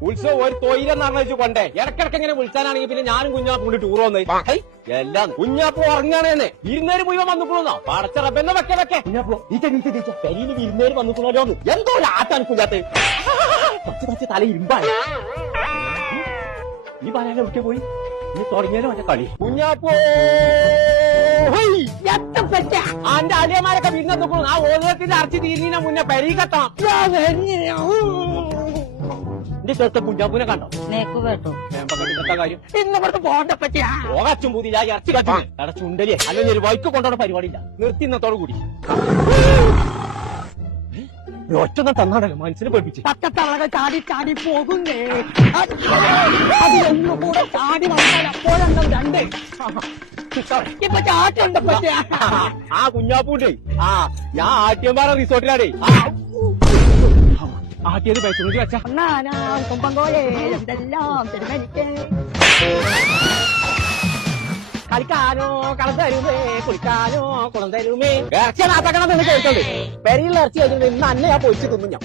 ഉത്സവം ഒരു തൊയിലെന്ന് പറഞ്ഞു കൊണ്ടേ ഇടക്കിടക്ക് ഇങ്ങനെ വിളിച്ചാനാണെങ്കിൽ പിന്നെ ഞാനും കുഞ്ഞാപ്പും കൂടി ടൂർ വന്നേ എല്ലാം കുഞ്ഞാപ്പു ഉറങ്ങാണേന്ന് വിരുന്നേര് മുഴുവൻ വന്നിക്കണോന്നോ പടച്ച റബ്ബെന്നെ വെക്കെ കുഞ്ഞാപ്പു നീച്ച പെരീന് വിരുന്നേര് വന്നിക്കണോന്ന് എന്തോ ഒരു ആട്ടാണ് കുഞ്ഞാത്ത് പച്ച തല ഇരുമ്പാണ് ഈ പറയാൻ എവിടെ പോയി നീ തുടങ്ങിയാലും മറ്റേ കളി കുഞ്ഞാപ്പോ അന്റെ അളിയന്മാരൊക്കെ വിരുന്ന് നോക്കണം ആ ഓരോരുത്തിന്റെ അറച്ചി തീരുന്നതിന് മുന്നേ പെരീക്കെത്താം എന്റെ ചേർത്ത കുഞ്ഞാപ്പൂനെ കണ്ടോ കാര്യം ഇന്നിവിടുത്തെ പോകണ്ട പറ്റിയ പോകച്ചും പുതിയ ഇറച്ചി കച്ചു അവിടെ ചുണ്ടലിയെ അല്ലെങ്കിൽ ഒരു വൈക്ക് കൊണ്ടോടെ പരിപാടിയില്ല നിർത്തി ഇന്നത്തോടു കൂടി ഒറ്റൊന്നും തന്നാണല്ലോ മനസ്സിന് പഠിപ്പിച്ച് പച്ചത്തളകൾ ചാടി പോകുന്നേ അത് കൂടെ ചാടി വന്നാൽ അപ്പോഴെന്താ രണ്ട് ഇപ്പൊ ചാട്ടുണ്ട് പറ്റിയ ആ കുഞ്ഞാപ്പൂണ്ടേ ഞാൻ ആട്ടിയമ്പാറ റിസോർട്ടിലാടേ ആട്ടിയത് പൈസ വെച്ച കൊമ്പങ്കോലേ എന്തെല്ലാം തിരുമനിക്ക് കളിക്കാനോ കളം തരുമേ കുളിക്കാനോ കുളം തരുമേ ഇറച്ചി നാത്തക്കണം എന്ന് കേൾക്കണ്ടേ പെരിയുള്ള ഇറച്ചി കഴിഞ്ഞിട്ട് ഇന്ന് അന്നെ ഞാൻ പൊരിച്ചു തിന്നു ഞാൻ